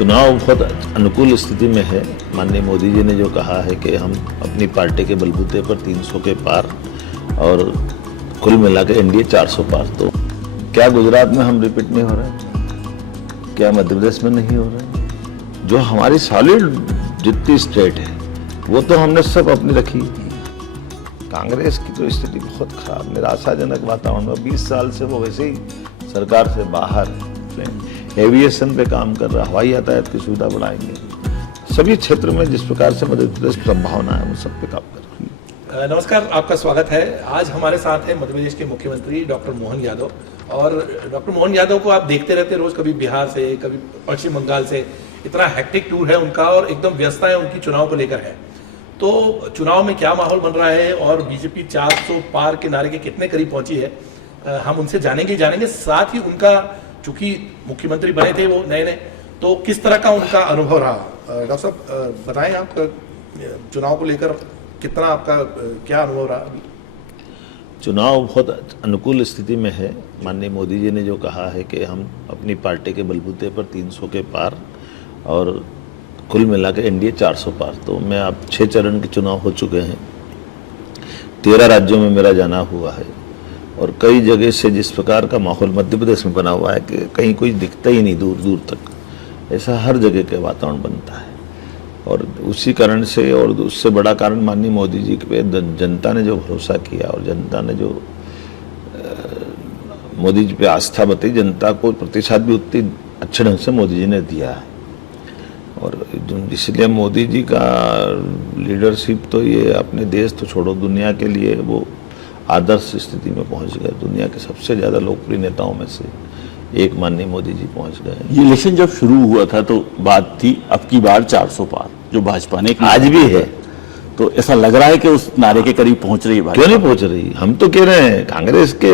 चुनाव बहुत अनुकूल स्थिति में है। माननीय मोदी जी ने जो कहा है कि हम अपनी पार्टी के बलबूते पर 300 के पार और कुल मिला के एनडीए 400 पार। तो क्या गुजरात में हम रिपीट नहीं हो रहे? क्या मध्य प्रदेश में नहीं हो रहे? जो हमारी सॉलिड जितनी स्टेट है वो तो हमने सब अपनी रखी। कांग्रेस की तो स्थिति बहुत खराब, निराशाजनक वातावरण में 20 साल से वो वैसे ही सरकार से बाहर है। एविएशन पे काम कर रहा, हवाई यातायात की सुविधा बढ़ाएंगे, सभी क्षेत्र में जिस प्रकार से मध्य प्रदेश की संभावना है वो सब पे काम कर रहा है। नमस्कार, आपका स्वागत है। आज हमारे साथ है मध्य प्रदेश के मुख्यमंत्री डॉक्टर मोहन यादव। और डॉक्टर मोहन यादव को आप देखते रहते रोज, कभी बिहार से कभी पश्चिम बंगाल से। इतना हेक्टिक टूर है उनका और एकदम व्यस्तता है उनकी चुनाव को लेकर है। तो चुनाव में क्या माहौल बन रहा है और बीजेपी 400 पार के नारे के कितने करीब पहुंची है, हम उनसे जानेंगे। साथ ही उनका, चूंकि मुख्यमंत्री बने थे वो नए, तो किस तरह का उनका अनुभव रहा। डॉक्टर साहब बताएं, आप चुनाव को लेकर कितना आपका क्या अनुभव रहा अभी? चुनाव बहुत अनुकूल स्थिति में है। माननीय मोदी जी ने जो कहा है कि हम अपनी पार्टी के बलबूते पर 300 के पार और कुल मिला के एनडीए 400 पार। तो मैं अब 6 चरण के चुनाव हो चुके हैं, 13 राज्यों में मेरा जाना हुआ है और कई जगह से जिस प्रकार का माहौल मध्य प्रदेश में बना हुआ है कि कहीं कोई दिखता ही नहीं दूर दूर तक, ऐसा हर जगह के वातावरण बनता है। और उसी कारण से, और उससे बड़ा कारण माननीय मोदी जी पे जनता ने जो भरोसा किया और जनता ने जो मोदी जी पे आस्था बताई, जनता को प्रतिशत भी उतनी अच्छे ढंग से मोदी जी ने दिया है। और इसलिए मोदी जी का लीडरशिप तो ये अपने देश तो छोड़ो, दुनिया के लिए वो आदर्श स्थिति में पहुंच गए। दुनिया के सबसे ज़्यादा लोकप्रिय नेताओं में से एक माननीय मोदी जी पहुंच गए। ये इलेक्शन जब शुरू हुआ था तो बात थी अब की बार 400 पार, जो भाजपा ने आज भी है। तो ऐसा लग रहा है कि उस नारे के करीब पहुंच रही है भाजपा। क्यों नहीं पहुंच रही? हम तो कह रहे हैं, कांग्रेस के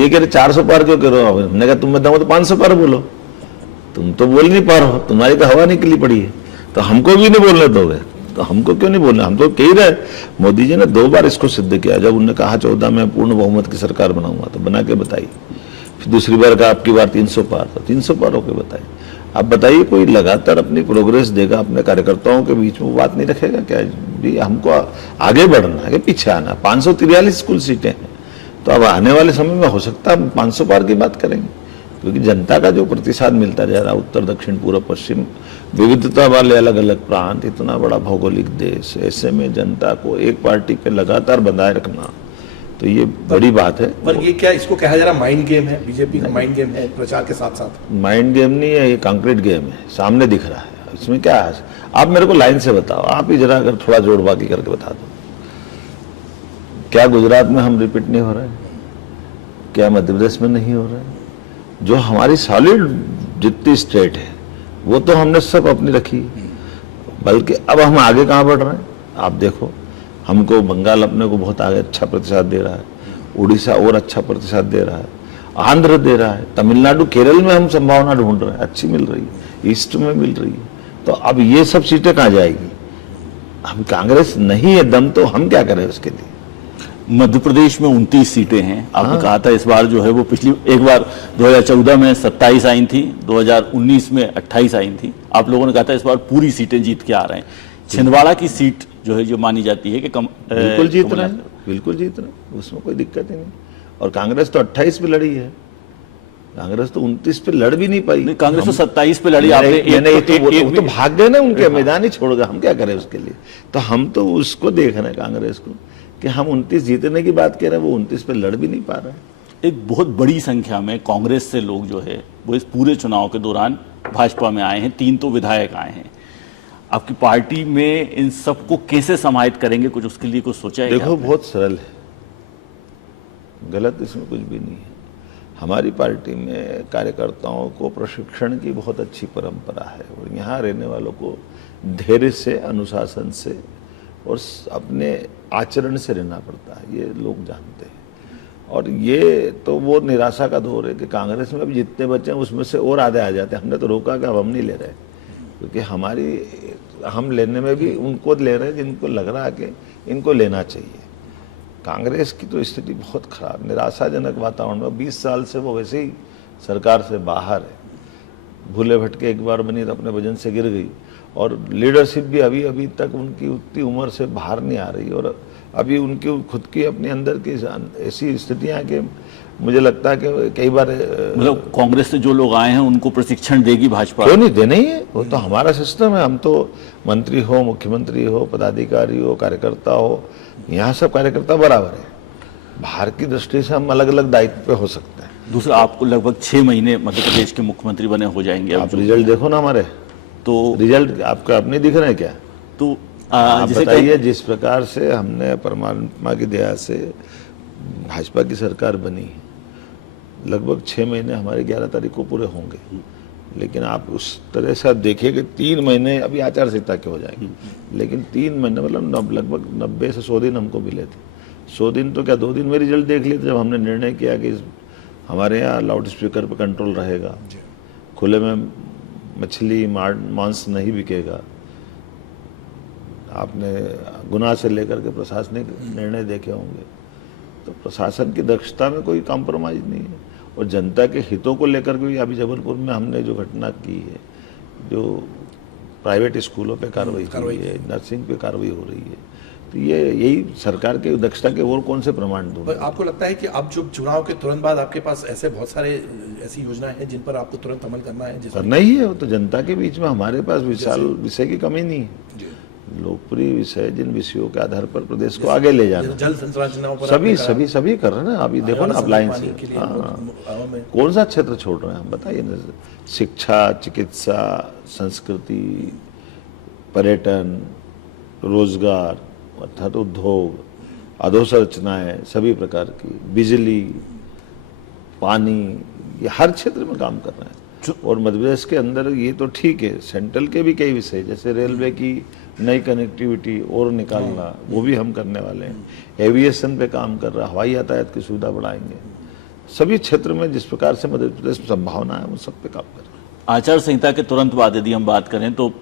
ये कह रहे 400 पार क्यों कह रहे हो? हमने कहा तुम बताओ तो 500 पार बोलो। तुम तो बोल नहीं पा रहे हो, तुम्हारी तो हवा निकली पड़ी है, तो हमको भी नहीं बोलने दोगे? तो हमको क्यों नहीं बोलना? हम तो कह रहे हैं। मोदी जी ने 2 बार इसको सिद्ध किया। जब उन्होंने कहा 14 में पूर्ण बहुमत की सरकार बनाऊंगा तो बना के बताई। फिर दूसरी बार कहा आपकी बार 300 पार, तो 300 पार होकर बताई। अब बताइए, कोई लगातार अपनी प्रोग्रेस देगा, अपने कार्यकर्ताओं के बीच में बात नहीं रखेगा क्या? भी हमको आगे बढ़ना है कि पीछे आना? 543 कुल सीटें हैं, तो अब आने वाले समय में हो सकता है 500 पार की बात करेंगे, क्योंकि जनता का जो प्रतिशत मिलता जा रहा है, उत्तर दक्षिण पूर्व पश्चिम विविधता वाले अलग अलग प्रांत, इतना बड़ा भौगोलिक देश, ऐसे में जनता को एक पार्टी पे लगातार बनाए रखना, तो ये बड़ी बात है। पर ये क्या इसको कहा जा रहा माइंड गेम है? बीजेपी का माइंड गेम है प्रचार के साथ साथ? माइंड गेम नहीं है, ये कंक्रीट गेम है, सामने दिख रहा है। इसमें क्या है? आप मेरे को लाइन से बताओ, आप ही जरा अगर थोड़ा जोड़ बाकी करके बता दो। क्या गुजरात में हम रिपीट नहीं हो रहे? क्या मध्य प्रदेश में नहीं हो रहे? जो हमारी सॉलिड जितनी स्टेट है वो तो हमने सब अपनी रखी। बल्कि अब हम आगे कहाँ बढ़ रहे हैं आप देखो। हमको बंगाल अपने को बहुत आगे अच्छा प्रतिशत दे रहा है, उड़ीसा और अच्छा प्रतिशत दे रहा है, आंध्र दे रहा है, तमिलनाडु केरल में हम संभावना ढूंढ रहे हैं, अच्छी मिल रही है, ईस्ट में मिल रही है। तो अब ये सब सीटें कहाँ जाएगी? हम कांग्रेस नहीं है दम, तो हम क्या करें उसके लिए? मध्य प्रदेश में 29 सीटें हैं। आपने कहा था इस बार जो है वो पिछली एक बार 2014 में 27 आई थी, 2019 में 28 आई थी। आप लोगों ने कहा था इस बार पूरी सीटें जीत के आ रहे हैं। छिंदवाड़ा की सीट जो है, जो मानी जाती है कि बिल्कुल जीत रहे हैं, बिल्कुल जीत रहे हैं, उसमें कोई दिक्कत ही नहीं। और कांग्रेस तो 28 पे लड़ी है, कांग्रेस तो 29 पे लड़ भी नहीं पाई। कांग्रेस तो 27 पे लड़ी। आपने तो भाग गए ना, उनके मैदान ही छोड़ गए। हम क्या करें उसके लिए? तो हम तो उसको देख रहे हैं कांग्रेस को कि हम 29 जीतने की बात कह रहे हैं, वो 29 पे लड़ भी नहीं पा रहे हैं। एक बहुत बड़ी संख्या में कांग्रेस से लोग जो है वो इस पूरे चुनाव के दौरान भाजपा में आए हैं। 3 तो विधायक आए हैं। आपकी पार्टी में इन सबको कैसे समाहित करेंगे, कुछ उसके लिए कुछ सोचा है? देखो, बहुत सरल है, गलत इसमें कुछ भी नहीं है। हमारी पार्टी में कार्यकर्ताओं को प्रशिक्षण की बहुत अच्छी परंपरा है और यहाँ रहने वालों को धैर्य से, अनुशासन से और अपने आचरण से रहना पड़ता है, ये लोग जानते हैं। और ये तो वो निराशा का दौर है कि कांग्रेस में अब जितने बच्चे हैं उसमें से और आधे आ जाते हैं। हमने तो रोका कि अब हम नहीं ले रहे, क्योंकि हम लेने में भी उनको ले रहे हैं जिनको लग रहा है कि इनको लेना चाहिए। कांग्रेस की तो स्थिति बहुत खराब, निराशाजनक वातावरण में 20 साल से वो वैसे ही सरकार से बाहर है। भूले भटके एक बार बनी तो अपने वजन से गिर गई, और लीडरशिप भी अभी अभी तक उनकी उतनी उम्र से बाहर नहीं आ रही, और अभी उनकी खुद की अपने अंदर की ऐसी स्थितियां कि मुझे लगता है कि कई बार मतलब कांग्रेस से जो लोग आए हैं उनको प्रशिक्षण देगी भाजपा? क्यों नहीं, देना ही है, वो तो हमारा सिस्टम है। हम तो मंत्री हो, मुख्यमंत्री हो, पदाधिकारी हो, कार्यकर्ता हो, यहाँ सब कार्यकर्ता बराबर है। बाहर की दृष्टि से हम अलग अलग दायित्व पे हो सकते हैं। दूसरा, आपको लगभग 6 महीने मध्य प्रदेश के मुख्यमंत्री बने हो जाएंगे। आप रिजल्ट देखो ना हमारे, तो रिजल्ट आपका अपने दिख रहे हैं क्या? तो आप जैसे बताइए, जिस प्रकार से हमने परमात्मा की दया से भाजपा की सरकार बनी, लगभग 6 महीने हमारे 11 तारीख को पूरे होंगे, लेकिन आप उस तरह से आप देखिए कि 3 महीने अभी आचार संहिता के हो जाएंगे, लेकिन 3 महीने मतलब लगभग 90 से 100 दिन हमको मिले थे। 100 दिन तो क्या 2 दिन में रिजल्ट देख लिए थे, जब हमने निर्णय किया कि हमारे यहाँ लाउड स्पीकर पर कंट्रोल रहेगा, खुले में मछली मांस नहीं बिकेगा। आपने गुनाह से लेकर के प्रशासनिक निर्णय देखे होंगे, तो प्रशासन की दक्षता में कोई कॉम्प्रोमाइज नहीं है, और जनता के हितों को लेकर के भी अभी जबलपुर में हमने जो घटना की है, जो प्राइवेट स्कूलों पे कार्रवाई की है, नर्सिंग पे कार्रवाई हो रही है, तो ये यही सरकार के दक्षता के और कौन से प्रमाण दूं? पर आपको लगता है कि अब जो चुनाव के तुरंत बाद आपके पास ऐसे बहुत सारे ऐसी योजनाएं हैं जिन पर आपको तुरंत अमल करना है? करना ही है, वो तो जनता के बीच में हमारे पास विशाल विषय की कमी नहीं है। लोकप्रिय विषय, जिन विषयों के आधार पर प्रदेश को आगे ले जाना, जल संरचनाओं पर सभी कर रहे हैं ना। अभी देखो ना, आप लाइन से कौन सा क्षेत्र छोड़ रहे हैं हम, बताइए ना। शिक्षा, चिकित्सा, संस्कृति, पर्यटन, रोजगार अर्थात उद्योग, अधोसंरचनाएं सभी प्रकार की, बिजली, पानी, ये हर क्षेत्र में काम कर रहे हैं। और मध्य प्रदेश के अंदर ये तो ठीक है, सेंट्रल के भी कई विषय, जैसे रेलवे की नई कनेक्टिविटी और निकालना, वो भी हम करने वाले हैं। एविएशन पे काम कर रहा है, हवाई यातायात की सुविधा बढ़ाएंगे। सभी क्षेत्र में जिस प्रकार से मध्य प्रदेश में संभावना है, उन सब पे काम कर रहे हैं। आचार संहिता के तुरंत बाद यदि हम बात करें तो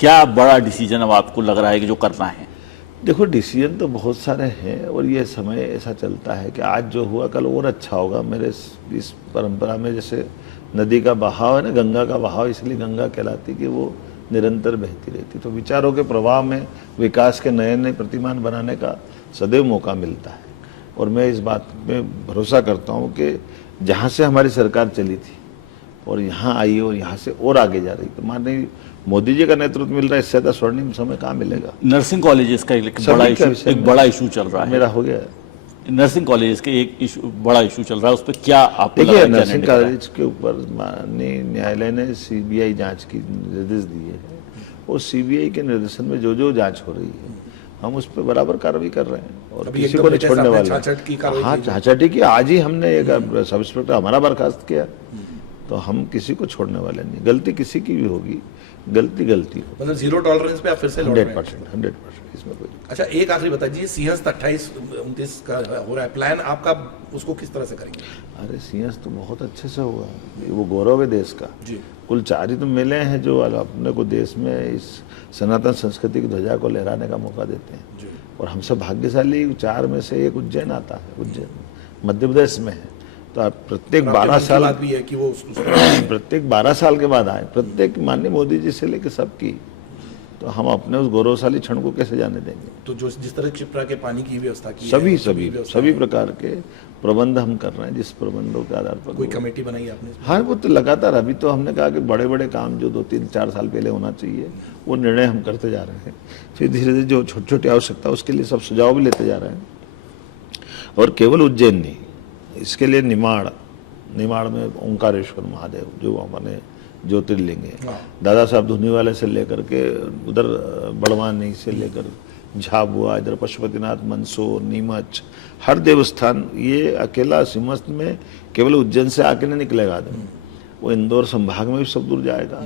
क्या बड़ा डिसीजन अब आपको लग रहा है कि जो करना है? देखो, डिसीजन तो बहुत सारे हैं, और ये समय ऐसा चलता है कि आज जो हुआ कल और अच्छा होगा। मेरे इस परंपरा में जैसे नदी का बहाव है ना, गंगा का बहाव इसलिए गंगा कहलाती कि वो निरंतर बहती रहती, तो विचारों के प्रवाह में विकास के नए नए प्रतिमान बनाने का सदैव मौका मिलता है। और मैं इस बात में भरोसा करता हूँ कि जहाँ से हमारी सरकार चली थी और यहाँ आई और यहाँ से और आगे जा रही, तो माननीय मोदी जी का नेतृत्व मिल रहा है, इससे ज्यादा स्वर्णिम समय कहाँ मिलेगा? नर्सिंग कॉलेजेस का एक बड़ा इशू चल रहा है। मेरा हो गया। नर्सिंग कॉलेज के एक इशू, बड़ा इशू चल रहा है, उस पर क्या आपको लग देखिए, रहा है? नर्सिंग कॉलेज के ऊपर माननीय न्यायालय ने सीबीआई जांच की निर्देश दिए हैं, और सीबीआई के निर्देशन में जो जो जांच हो रही है, हम उस पर बराबर कार्रवाई कर रहे हैं, और किसी को नहीं छोड़ने वाले। हाँ, छाछटी की आज ही हमने एक सब इंस्पेक्टर हमारा बर्खास्त किया, तो हम किसी को छोड़ने वाले नहीं। गलती किसी की भी होगी, गलती हो, मतलब 0 टॉलरेंस पे आप फिर से लौट रहे हैं? 100% इसमें कोई। अच्छा, एक आखिरी बताइए, सिंहस्थ 28-29 का हो रहा है प्लान आपका, उसको किस तरह से करेंगे? अरे सिंहस्थ तो बहुत अच्छे से हुआ, वो गौरव है देश का। कुल 4 ही तो मेले हैं जो अपने को देश में इस सनातन संस्कृति की ध्वजा को लहराने का मौका देते हैं, और हमसे भाग्यशाली 4 में से एक उज्जैन आता है। उज्जैन मध्य प्रदेश में है, तो आप प्रत्येक 12 साल भी है कि वो प्रत्येक 12 साल के बाद आए, प्रत्येक माननीय मोदी जी से लेकर सबकी, तो हम अपने उस गौरवशाली क्षण को कैसे जाने देंगे? तो जो जिस तरह क्षिप्रा के पानी की व्यवस्था की सभी प्रकार के प्रबंध हम कर रहे हैं, जिस प्रबंधों के आधार पर। कोई कमेटी बनाई है आपने? हाँ, वो तो लगातार। अभी तो हमने कहा कि बड़े बड़े काम जो 2-3-4 साल पहले होना चाहिए, वो निर्णय हम करते जा रहे हैं। फिर धीरे धीरे जो छोटी छोटी आवश्यकता, उसके लिए सब सुझाव भी लेते जा रहे हैं। और केवल उज्जैन नहीं, इसके लिए निमाड़ में ओंकारेश्वर महादेव जो हमारे ज्योतिर्लिंग है, दादा साहब धुनीवाले से लेकर के उधर बड़वानी से लेकर झाबुआ, इधर पशुपतिनाथ, मंदसौर, नीमच, हर देवस्थान, ये अकेला सिंहस्थ में केवल उज्जैन से आके नहीं निकलेगा आदमी, वो इंदौर संभाग में भी सब दूर जाएगा,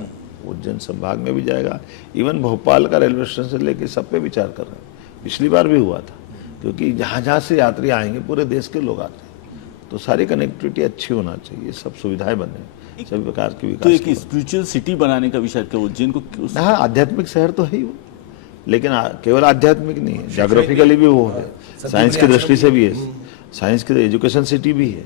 उज्जैन संभाग में भी जाएगा, इवन भोपाल का रेलवे स्टेशन से लेकर सब पे विचार कर रहे हैं। पिछली बार भी हुआ था, क्योंकि जहाँ जहाँ से यात्री आएंगे पूरे देश के लोग आते हैं, तो सारी कनेक्टिविटी अच्छी होना चाहिए, सब सुविधाएं बने, सभी प्रकार की विकास। तो एक स्पिरिचुअल सिटी बनाने का विचार क्या उज्जैन को? हाँ, आध्यात्मिक शहर तो है ही वो, लेकिन केवल आध्यात्मिक नहीं है, ज्योग्राफिकली भी वो है, साइंस की दृष्टि से भी है, साइंस की एजुकेशन सिटी भी है,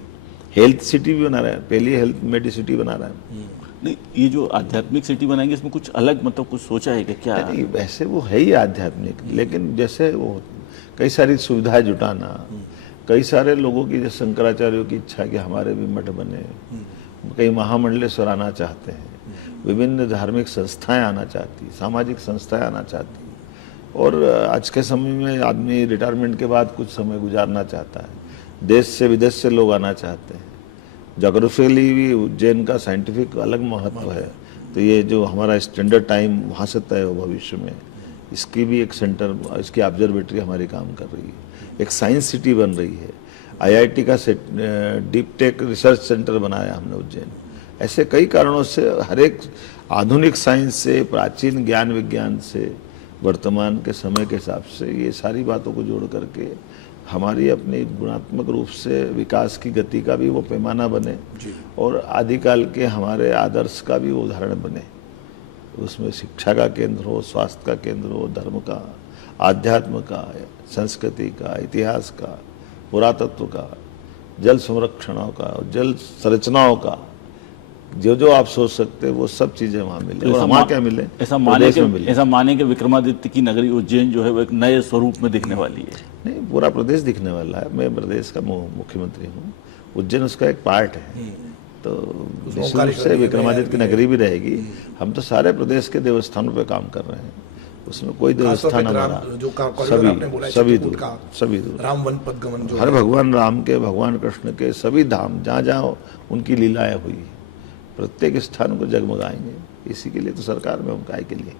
हेल्थ सिटी भी बना रहा है, पहली हेल्थ मेडी सिटी बना रहा है। नहीं, ये जो आध्यात्मिक सिटी बनाएंगे इसमें कुछ अलग मतलब कुछ सोचा है क्या? नहीं, वैसे वो है ही आध्यात्मिक, लेकिन जैसे वो कई सारी सुविधाएं जुटाना, कई सारे लोगों की, जैसे शंकराचार्यों की इच्छा है कि हमारे भी मठ बने, कई महामंडलेश्वर आना चाहते हैं, विभिन्न धार्मिक संस्थाएं आना चाहती, सामाजिक संस्थाएं आना चाहती, और आज के समय में आदमी रिटायरमेंट के बाद कुछ समय गुजारना चाहता है, देश से विदेश से लोग आना चाहते हैं। जोग्राफिकली भी उज्जैन का साइंटिफिक अलग महत्व है, तो ये जो हमारा स्टैंडर्ड टाइम वहाँ से तय हो भविष्य में, इसकी भी एक सेंटर, इसकी ऑब्जर्वेटरी हमारी काम कर रही है, एक साइंस सिटी बन रही है, IIT का डीप टेक रिसर्च सेंटर बनाया हमने उज्जैन। ऐसे कई कारणों से हर एक आधुनिक साइंस से, प्राचीन ज्ञान विज्ञान से, वर्तमान के समय के हिसाब से ये सारी बातों को जोड़ करके हमारी अपनी गुणात्मक रूप से विकास की गति का भी वो पैमाना बने और आदिकाल के हमारे आदर्श का भी वो उदाहरण बने। उसमें शिक्षा का केंद्र हो, स्वास्थ्य का केंद्र हो, धर्म का, आध्यात्म का, संस्कृति का, इतिहास का, पुरातत्व का, जल संरक्षणों का, जल संरचनाओं का, जो जो आप सोच सकते हैं वो सब चीजें वहाँ मिले। और वहाँ क्या मिले? ऐसा माने के विक्रमादित्य की नगरी उज्जैन जो है वो एक नए स्वरूप में दिखने वाली है। नहीं, पूरा प्रदेश दिखने वाला है। मैं प्रदेश का मुख्यमंत्री हूँ, उज्जैन उसका एक पार्ट है, तो निश्चित रूप से विक्रमादित्य की नगरी भी रहेगी। हम तो सारे प्रदेश के देवस्थानों पे काम कर रहे हैं, उसमें कोई देवस्थान हमारा सभी दूर राम वन पद्गमन जो हर भगवान राम के, भगवान कृष्ण के सभी धाम जहाँ जहाँ उनकी लीलाएं हुई, प्रत्येक स्थान को जगमगाएंगे। इसी के लिए तो सरकार में उनका के लिए।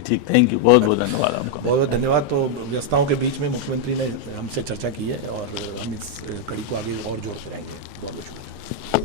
ठीक, थैंक यू, बहुत बहुत धन्यवाद आपका। बहुत बहुत धन्यवाद। तो व्यस्तताओं के बीच में मुख्यमंत्री ने हमसे चर्चा की है और हम इस कड़ी को आगे और जोड़ते रहेंगे। बहुत बहुत शुक्रिया।